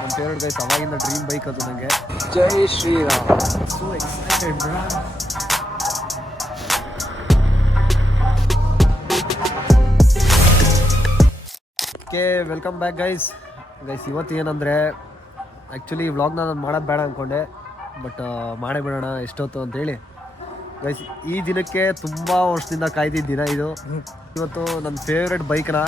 ನನ್ನ favourite guys, ಅವಾಗಿಂದ dream bike ಅದು ನನಗೆ. ಜೈ Shriram. So excited bro. Okay, welcome back guys. ಇವತ್ತು ಏನಂದರೆ, ಆ್ಯಕ್ಚುಲಿ ಈ ವ್ಲಾಗ್ನ ನಾನು ಮಾಡೋದು ಬೇಡ ಅಂದ್ಕೊಂಡೆ, ಬಟ್ ಮಾಡೇ ಬಿಡೋಣ ಎಷ್ಟೊತ್ತು ಅಂತೇಳಿ. ಗೈಸ್, ಈ ದಿನಕ್ಕೆ ತುಂಬ ವರ್ಷದಿಂದ ಕಾಯ್ದಿದ್ದ ದಿನ ಇದು. ಇವತ್ತು ನನ್ನ ಫೇವ್ರೆಟ್ ಬೈಕ್ನ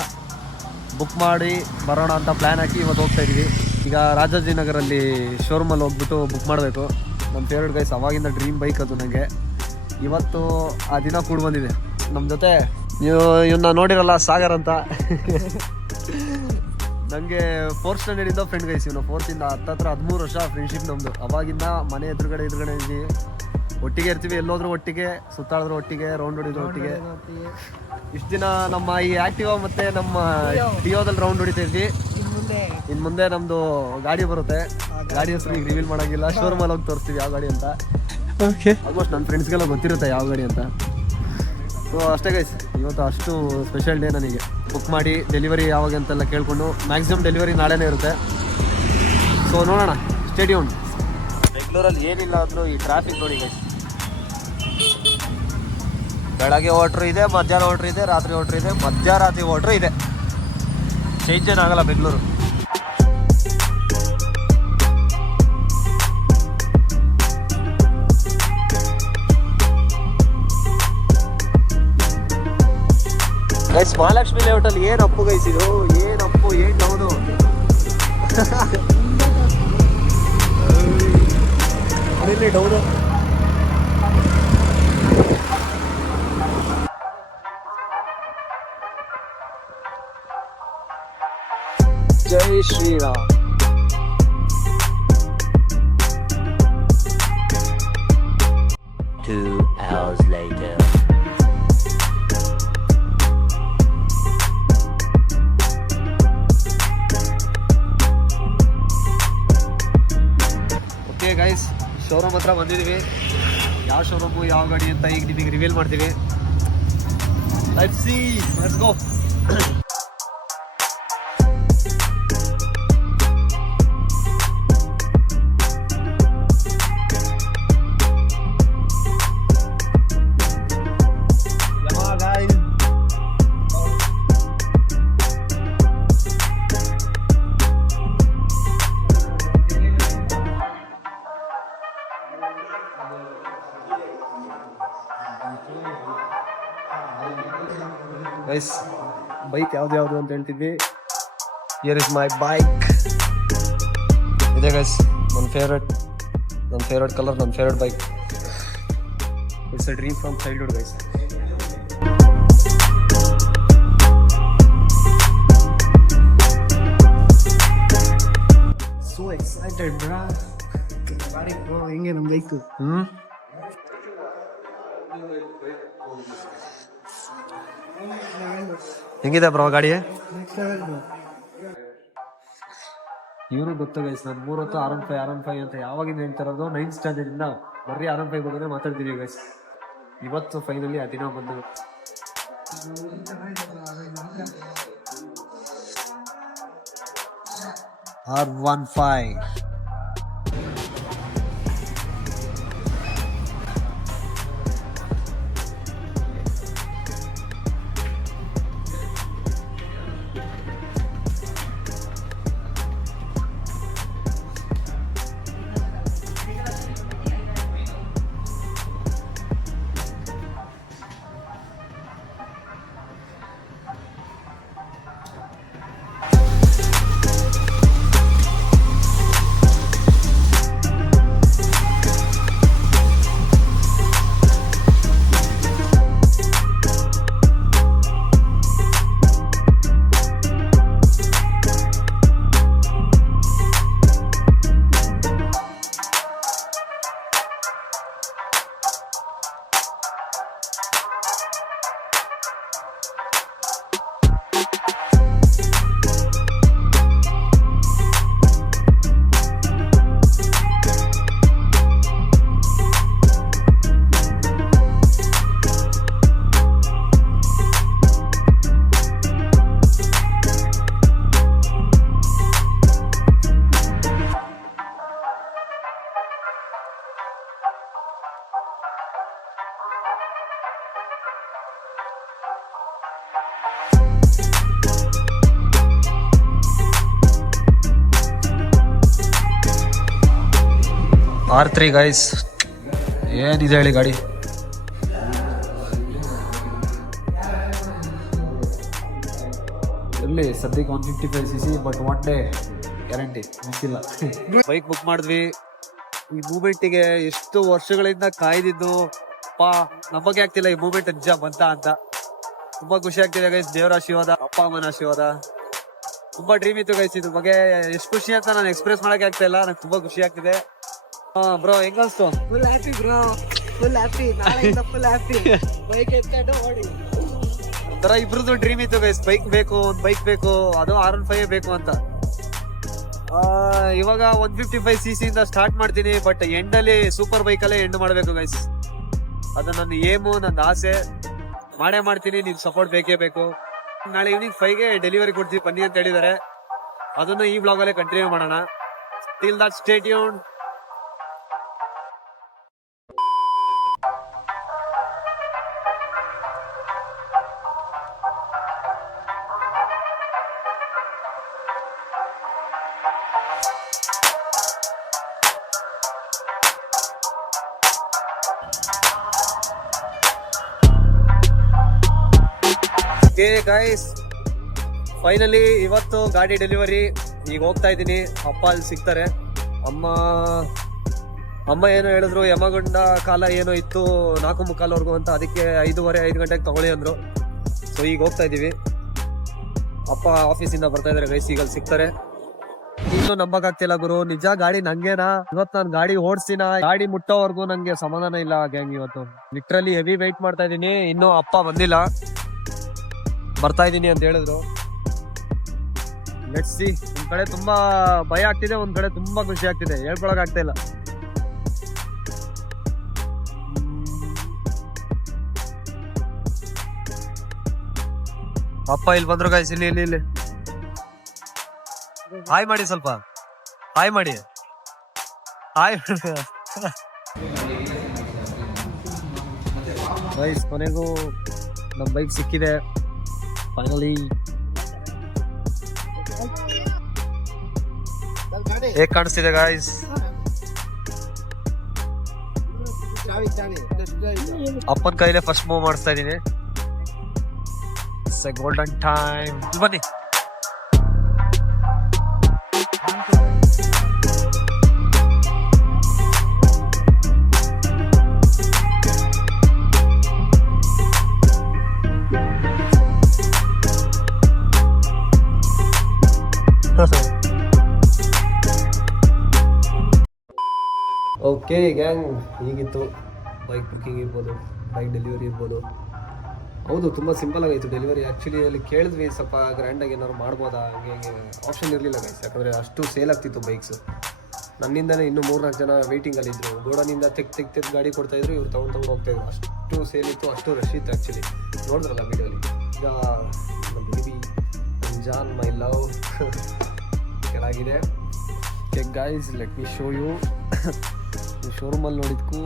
ಬುಕ್ ಮಾಡಿ ಬರೋಣ ಅಂತ ಪ್ಲ್ಯಾನ್ ಹಾಕಿ ಇವತ್ತು ಹೋಗ್ತಾಯಿದ್ವಿ. ಈಗ ರಾಜಾಜಿನಗರಲ್ಲಿ ಶೋರೂಮಲ್ಲಿ ಹೋಗ್ಬಿಟ್ಟು ಬುಕ್ ಮಾಡಬೇಕು. ನನ್ನ ಫೇವ್ರೆಟ್ ಗೈಸ್, ಅವಾಗಿಂದ ಡ್ರೀಮ್ ಬೈಕ್ ಅದು ನನಗೆ. ಇವತ್ತು ಆ ದಿನ ಕೂಡ ಬಂದಿದೆ. ನಮ್ಮ ಜೊತೆ ಇವನ್ನ ನೋಡಿರಲ್ಲ, ಸಾಗರ್ ಅಂತ. ನನಗೆ 4th ಸ್ಟ್ಯಾಂಡರ್ಡಿಂದ ಫ್ರೆಂಡ್ ಗೈಸ್. ಇವನು 4th ಹತ್ತತ್ರ 13 ವರ್ಷ ಫ್ರೆಂಡ್ಶಿಪ್ ನಮ್ಮದು. ಅವಾಗಿಂದ ಮನೆ ಎದುರುಗಡೆ ಇದ್ದೀವಿ, ಒಟ್ಟಿಗೆ ಇರ್ತೀವಿ. ಎಲ್ಲೋದ್ರೂ ಒಟ್ಟಿಗೆ, ಸುತ್ತಾಡಿದ್ರು ಒಟ್ಟಿಗೆ, ರೌಂಡ್ ಹೊಡಿದ್ರು ಒಟ್ಟಿಗೆ. ಇಷ್ಟು ದಿನ ನಮ್ಮ ಈ ಆ್ಯಕ್ಟಿವಾ ಮತ್ತು ನಮ್ಮ ಡಿಯೋದಲ್ಲಿ ರೌಂಡ್ ಹೊಡಿತಾ ಇದ್ವಿ. ಇನ್ನು ಮುಂದೆ ನಮ್ಮದು ಗಾಡಿ ಬರುತ್ತೆ. ಗಾಡಿ ಹೆಸರು ಈಗ ರಿವೀಲ್ ಮಾಡೋಂಗಿಲ್ಲ, ಶೋರೂಮಲ್ಲಿ ಹೋಗಿ ತೋರಿಸ್ತೀವಿ ಯಾವ ಗಾಡಿ ಅಂತ. ಆಲ್ಮೋಸ್ಟ್ ನನ್ನ ಫ್ರೆಂಡ್ಸ್ಗೆಲ್ಲ ಗೊತ್ತಿರುತ್ತೆ ಯಾವ ಗಾಡಿ ಅಂತ. ಸೊ ಅಷ್ಟೇ ಗೈಸ್, ಇವತ್ತು ಅಷ್ಟು ಸ್ಪೆಷಲ್ ಡೇ ನನಗೆ. ಬುಕ್ ಮಾಡಿ ಡೆಲಿವರಿ ಯಾವಾಗ ಅಂತೆಲ್ಲ ಕೇಳಿಕೊಂಡು, ಮ್ಯಾಕ್ಸಿಮಮ್ ಡೆಲಿವರಿ ನಾಳೆನೇ ಇರುತ್ತೆ. ಸೊ ನೋಡೋಣ, ಸ್ಟೇಡಿಯಂ. ಬೆಂಗಳೂರಲ್ಲಿ ಏನಿಲ್ಲ ಅಂದರೂ ಈ ಟ್ರಾಫಿಕ್ ನೋಡಿ ಗೈಸ್. ಬೆಳಗ್ಗೆ ಓಟ್ರು ಇದೆ, ಮಧ್ಯಾಹ್ನ ಓಟ್ರು ಇದೆ, ರಾತ್ರಿ ಓಟ್ರು ಇದೆ, ಮಧ್ಯರಾತ್ರಿ ಓಟ್ರು ಇದೆ. ಚೇಂಜ್ ಏನಾಗಲ್ಲ ಬೆಂಗಳೂರು. ಗೈಸ್, ಮಹಾಲಕ್ಷ್ಮಿ ಲೇಔಟಲ್ಲಿ ಏನು ಅಪ್ಪು ಗೈಸ್ ಇದು, ಏನು ಅಪ್ಪು, ಏನು ಹೌದು. ಅಲ್ಲಿ ಡೌನು. ಜೈ Shriram. Two hours later. Okay guys, showroom ಹತ್ರ ಬಂದಿದ್ದೀವಿ. ಯಾವ ಶೋರೂಮು, ಯಾವ ಗಾಡಿ ಅಂತ ಈಗ ನಿಮಗೆ ರಿವೀಲ್ ಮಾಡ್ತೀವಿ. Let's see, let's go. Guys, bike ಯಾವ್ದು ಅಂತ ಹೇಳ್ತಿದ್ವಿ. Here is my bike. ಇದೆ ಗೈಸ್, ನನ್ನ ಫೇವ್ರೆಟ್ ಕಲರ್, ನನ್ನ favourite bike. It's a dream from childhood guys. So excited bro. ಹೆಂಗೆ ನಮ್ಮ ಬೈಕು? ಹೆಂಗಿದೆ ಬ್ರೋ ಗಾಡಿ? ಇವರು ಗೊತ್ತು ಗೈಸ್, ನಾನು 3 ಹೊತ್ತು R15 ಅಂತ ಯಾವಾಗಿಂದ ಹೇಳ್ತಿರೋದು. 9th ಸ್ಟ್ಯಾಂಡರ್ಡಿಂದ ಬರೀ R15 ಬಗ್ಗೆ ಮಾತಾಡ್ತೀವಿ ಗೈಸ್. ಇವತ್ತು ಫೈನಲಿ ಆ ದಿನ ಬಂದು. R15 R3 ಗೈಸ್, ಏನಿದೆ ಹೇಳಿ ಗಾಡಿ. ಇರಲಿ ಸದ್ಯಕ್ಕೆ 155cc, but one day guarantee ಮಿಕ್ಕಿಲ್ಲ. ಬೈಕ್ ಬುಕ್ ಮಾಡಿದ್ವಿ. ಈ ಮೂಮೆಂಟಿಗೆ ಎಷ್ಟು ವರ್ಷಗಳಿಂದ ಕಾಯ್ದಿದ್ದು ಪಾ, ನಮಗೆ ಆಗ್ತಿಲ್ಲ ಈ ಮೂಮೆಂಟ್ ನಿಜ ಬಂತ ಅಂತ. ತುಂಬಾ ಖುಷಿ ಆಗ್ತಿದೆ ಗೈಸ್. ದೇವರ ಆಶೀರ್ವಾದ, ಅಪ್ಪ ಅಮ್ಮನ ಆಶೀರ್ವಾದ. ತುಂಬಾ ಡ್ರೀಮ್ ಇತ್ತು ಗೈಸ್ ಇದ್ರ ಬಗ್ಗೆ. ಎಷ್ಟು ಖುಷಿ ಅಂತ ನಾನು ಎಕ್ಸ್ಪ್ರೆಸ್ ಮಾಡಕ್ ಆಗ್ತಾ ಇಲ್ಲ. ನಂಗೆ ತುಂಬಾ ಖುಷಿ ಆಗ್ತಿದೆ. ಬ್ರೋ ಹೆಂಗ್ ಅನ್ಸ್ತು? Full happy bro, full happy. ನಾಳೆಯಿಂದ ಫುಲ್ ಹ್ಯಾಪಿ. ಬೈಕ್ ಎತ್ಕೊಂಡು ಓಡಿ. ಒಂಥರ ಇಬ್ರದ್ದು ಡ್ರೀಮ್ ಇತ್ತು ಗೈಸ್, ಬೈಕ್ ಬೇಕು, ಒಂದ್ ಬೈಕ್ ಬೇಕು, ಅದು R15 ಬೇಕು ಅಂತ. ಇವಾಗ 155cc ಇಂದ ಸ್ಟಾರ್ಟ್ ಮಾಡ್ತೀನಿ, ಬಟ್ ಎಂಡ್ ಅಲ್ಲಿ ಸೂಪರ್ ಬೈಕ್ ಅಲ್ಲೇ ಎಂಡ್ ಮಾಡ್ಬೇಕು ಗೈಸ್. ಅದು ನನ್ನ ಏಮು, ನನ್ನ ಆಸೆ. ಮಾಡೇ ಮಾಡ್ತೀನಿ. ನಿಮ್ ಸಪೋರ್ಟ್ ಬೇಕೇ ಬೇಕು. ನಾಳೆ ಈವ್ನಿಂಗ್ 5ಗೆ ಡೆಲಿವರಿ ಕೊಡ್ತೀವಿ ಬನ್ನಿ ಅಂತ ಹೇಳಿದಾರೆ. ಅದನ್ನು ಈ ಬ್ಲಾಗ್ ಅಲ್ಲೇ ಕಂಟಿನ್ಯೂ ಮಾಡೋಣ. Till that stay tuned. Guys, finally ಇವತ್ತು ಗಾಡಿ ಡೆಲಿವರಿ. ಈಗ ಹೋಗ್ತಾ ಇದ್ದೀನಿ. ಅಪ್ಪ ಅಲ್ಲಿ ಸಿಗ್ತಾರೆ. ಅಮ್ಮ ಏನೋ ಹೇಳಿದ್ರು, ಯಮಗೊಂಡ ಕಾಲ ಏನೋ ಇತ್ತು 4:45 ಅಂತ. ಅದಕ್ಕೆ 5 ಗಂಟೆಗೆ ತಗೊಳ್ಳಿ ಅಂದ್ರು. ಸೊ ಈಗ ಹೋಗ್ತಾ ಇದೀವಿ. ಅಪ್ಪ ಆಫೀಸಿಂದ ಬರ್ತಾ ಇದಾರೆ ಗೈಸ್. ಈಗ ಅಲ್ಲಿ ಸಿಗ್ತಾರೆ. ಇನ್ನು ನಂಬಕ್ ಆಗ್ತಿಲ್ಲ ಗುರು, ನಿಜ ಗಾಡಿ ನಂಗೇನಾ? ಇವತ್ತು ನಾನು ಗಾಡಿ ಓಡಿಸ್ತೀನ, ಗಾಡಿ ಮುಟ್ಟೋವರೆಗೂ ನಂಗೆ ಸಮಾಧಾನ ಇಲ್ಲ ಗ್ಯಾಂಗ್. ಇವತ್ತು ಲಿಟ್ರಲಿ ಹೆವಿ ವೆಯ್ಟ್ ಮಾಡ್ತಾ ಇದೀನಿ. ಇನ್ನು ಅಪ್ಪ ಬಂದಿಲ್ಲ, ಬರ್ತಾ ಇದೀನಿ ಅಂತ ಹೇಳಿದ್ರು. Let's see. ಒಂದ್ ಕಡೆ ತುಂಬಾ ಭಯ ಆಗ್ತಿದೆ, ಒಂದ್ ಕಡೆ ತುಂಬಾ ಖುಷಿ ಆಗ್ತಿದೆ. ಹೇಳ್ಕೊಳಕ್ ಆಗ್ತಾ ಇಲ್ಲ. ಅಪ್ಪ ಇಲ್ಲಿ ಬಂದ್ರು ಗೈಸ್. ಇಲ್ಲಿ ಹಾಯ್ ಮಾಡಿ, ಸ್ವಲ್ಪ ಹಾಯ್ ಮಾಡಿ. ಹಾಯ್ ಗೈಸ್, ಕೊನೆಗೂ ನಮ್ ಬೈಕ್ ಸಿಕ್ಕಿದೆ ಫೈನಲಿ. ಹೇಗ್ ಕಾಣಿಸ್ತಿದೆ ಗಾಯ್ಸ್? ಅಪ್ಪನ ಕೈಲೇ ಫಸ್ಟ್ ಮೂವ್ ಮಾಡಿಸ್ತಾ ಇದೀನಿ. Golden time. ಬನ್ನಿ. ಓಕೆ ಗ್ಯಾಂಗ್, ಹೀಗಿತ್ತು ಬೈಕ್ ಬುಕ್ಕಿಂಗ್ ಇರ್ಬೋದು, ಬೈಕ್ ಡೆಲಿವರಿ ಇರ್ಬೋದು. ಹೌದು, ತುಂಬ ಸಿಂಪಲ್ ಆಗೈತು ಡೆಲಿವರಿ. ಆ್ಯಕ್ಚುಲಿ ಅಲ್ಲಿ ಕೇಳಿದ್ವಿ ಸ್ವಲ್ಪ ಗ್ರ್ಯಾಂಡಾಗಿ ಏನಾದ್ರು ಮಾಡ್ಬೋದಾ, ಹಂಗೆ ಆಪ್ಷನ್ ಇರಲಿಲ್ಲ ಗೈಸ್. ಯಾಕಂದರೆ ಅಷ್ಟು ಸೇಲ್ ಆಗ್ತಿತ್ತು ಬೈಕ್ಸು. ನನ್ನಿಂದನೇ ಇನ್ನೂ 3-4 ಜನ ವೆಯ್ಟಿಂಗಲ್ಲಿದ್ದರು. ಗೋಡನಿಂದ ತೆಗ್ದು ಗಾಡಿ ಕೊಡ್ತಾಯಿದ್ರು, ಇವ್ರು ತೊಗೊಂಡು ಹೋಗ್ತಾಯಿದ್ರು. ಅಷ್ಟು ಸೇಲ್ ಇತ್ತು, ಅಷ್ಟು ರಶ್ ಇತ್ತು. ಆ್ಯಕ್ಚುಲಿ ನೋಡಿದ್ರಲ್ಲ ವೀಡಿಯೋಲಿ. ಈಗ ನಮ್ಮ ಬೇಬಿ ಜಾನ್ ಮೈ ಲವ್ ಕೆಳಗಿದೆ. Okay guys, let me show you. ಶೋರೂಮಲ್ಲಿ ನೋಡಿದ್ಕು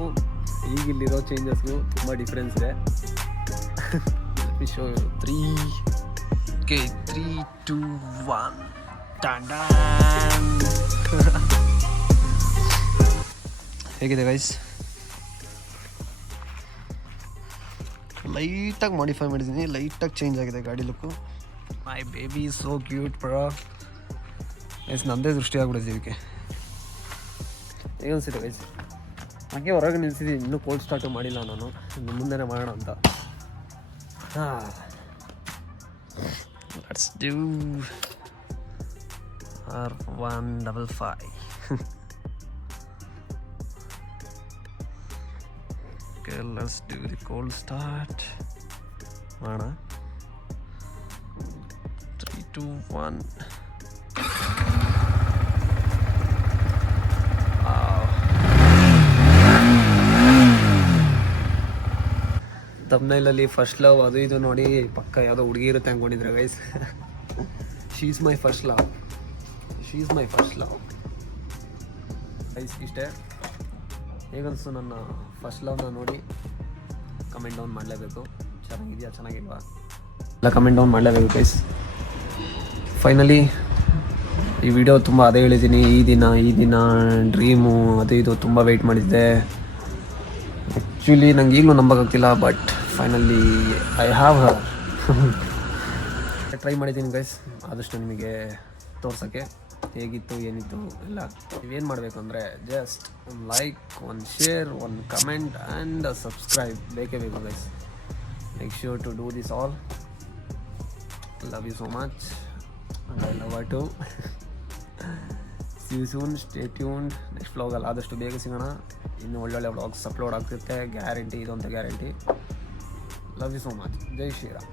ಈಗ ಇಲ್ಲಿರೋ ಚೇಂಜಸ್ಗೂ ತುಂಬ ಡಿಫ್ರೆನ್ಸ್ ಇದೆ. Let me show you. 3 2 1 ಹೇಗಿದೆ ಗೈಸ್? ಲೈಟಾಗಿ ಮಾಡಿಫೈ ಮಾಡಿದ್ದೀನಿ, ಲೈಟಾಗಿ ಚೇಂಜ್ ಆಗಿದೆ ಗಾಡಿ look. My baby so cute bro. Guys, ನಮ್ಮದೇ ದೃಷ್ಟಿ ಆಗ್ಬಿಡುತ್ತೆ ಇದಕ್ಕೆ. ಹೇಗನ್ಸಿದೆ ಗೈಸ್? ಹಾಗೆ ಹೊರಗೆ ನಿಲ್ಸಿದ್ದೀನಿ, ಇನ್ನೂ ಕೋಲ್ಡ್ ಸ್ಟಾರ್ಟು ಮಾಡಿಲ್ಲ ನಾನು. ಇನ್ನು ಮುಂದೆನೇ ಮಾಡೋಣ ಅಂತ. Let's do R155. Okay, let's do the cold start. ಮಾಡೋಣ. 3 2 1. ತಮ್ನೈಲಲ್ಲಿ ಫಸ್ಟ್ ಲವ್ ಅದು ಇದು ನೋಡಿ ಪಕ್ಕ ಯಾವುದೋ ಹುಡುಗಿ ಇರುತ್ತೆ ಅಂದ್ಕೊಂಡಿದ್ರೆ guys. She is my first love. Guys ಇಷ್ಟೇ. ಹೇಗನ್ಸು ನನ್ನ ಫಸ್ಟ್ ಲವ್ನ ನೋಡಿ ಕಮೆಂಟ್ ಡೌನ್ ಮಾಡಲೇಬೇಕು. ಚೆನ್ನಾಗಿದೆಯಾ ಚೆನ್ನಾಗಿಲ್ವಾ ಎಲ್ಲ ಕಮೆಂಟ್ ಡೌನ್ ಮಾಡಲೇಬೇಕು ಗೈಸ್. ಫೈನಲಿ ಈ ವಿಡಿಯೋ ತುಂಬ ಅದೇ ಹೇಳಿದ್ದೀನಿ, ಈ ದಿನ ಡ್ರೀಮು ಅದು ಇದು ತುಂಬ ವೆಯ್ಟ್ ಮಾಡಿದ್ದೆ. ಆ್ಯಕ್ಚುಲಿ ನಂಗೆ ಈಗಲೂ ನಂಬೋಕ್ಕಾಗ್ತಿಲ್ಲ, but finally I have her. Try ಮಾಡಿದ್ದೀನಿ ಗೈಸ್, ಆದಷ್ಟು ನಿಮಗೆ ತೋರ್ಸೋಕ್ಕೆ ಹೇಗಿತ್ತು ಏನಿತ್ತು ಎಲ್ಲ. ನೀವೇನು ಮಾಡಬೇಕು ಅಂದರೆ ಜಸ್ಟ್ ಒಂದು ಲೈಕ್, ಒಂದು ಶೇರ್, ಒಂದು ಕಮೆಂಟ್ ಆ್ಯಂಡ್ ಸಬ್ಸ್ಕ್ರೈಬ್ ಬೇಕೇ ಬೇಕು guys. Make sure to do this all. Love you so much and I love you too. See you soon, stay tuned. Next ವ್ಲಾಗಲ್ಲಿ ಆದಷ್ಟು ಬೇಗ ಸಿಗೋಣ. ಇನ್ನು ಒಳ್ಳೊಳ್ಳೆ ವ್ಲಾಗ್ಸ್ ಅಪ್ಲೋಡ್ ಆಗ್ತಿರುತ್ತೆ, ಗ್ಯಾರಂಟಿ, ಇದಂತ guarantee. Love you so much. ಜೈ ಶ್ರೀರಾಮ್.